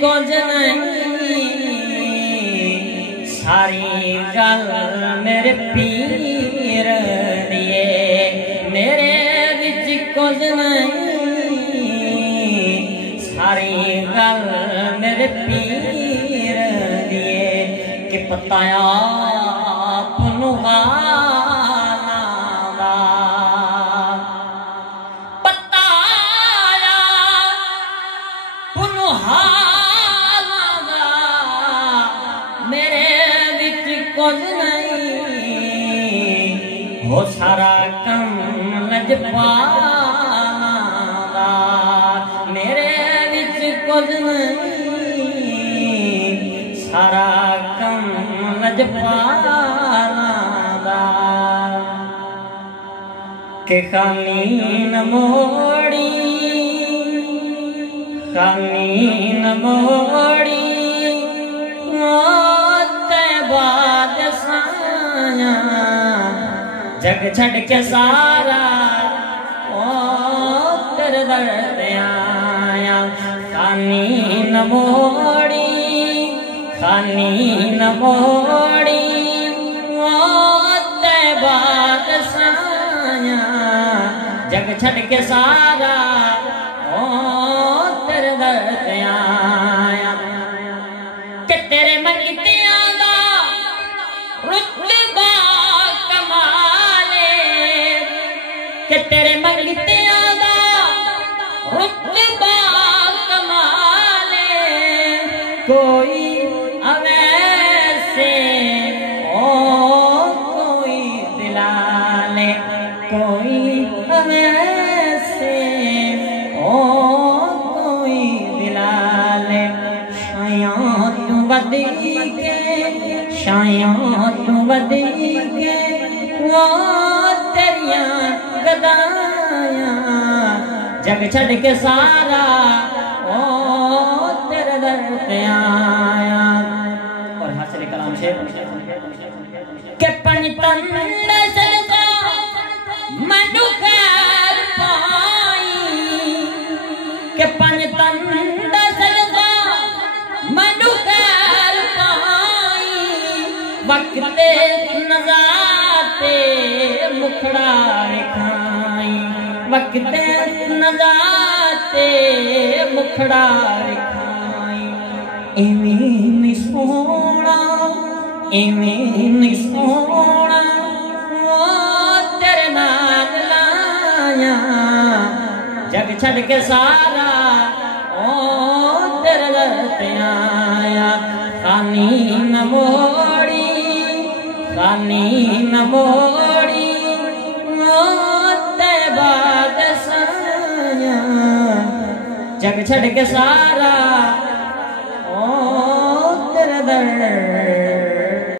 कुछ नहीं सारी गल मेरे पीर दिए मेरे विच कुछ नहीं सारी गल मेरे पीर दिए कि पताया आपनू हो सारा कम लजपाला मेरे विच कुछ नहीं सारा कम लजपाला के खानी न मोड़ी जग छड़ के सारा ओ तेरे दर आया खानी न मोड़ी ओ ते बात साया जग छड़ के सारा ओ तेरे दर आया कि तेरे मंगितियां दा रुतबा कि तेरे मंगितियां दा रुतबा कमाले कोई अवैसे ओ कोई दिलाले कोई अवैसे ओ कोई दिलाले शायां तू वधी के वो तेरियां गदाया जग छड़ के सारा ओ तेरे दर पे आया और हासिल कलाम शेर के पंजतन सदका मैनू खैर पाई के पंजतन सदका मैनू खैर पाई वक्त नज़ाते मुखड़ा विखाई वक्त नज़ाते मुखड़ा विखाई इवें सोना वो तेरे नाल लाया जग छड़ के सारा ओ तेरे दर पे आया खानी न मोड़ी ते बाद साया जग छड़ के सारा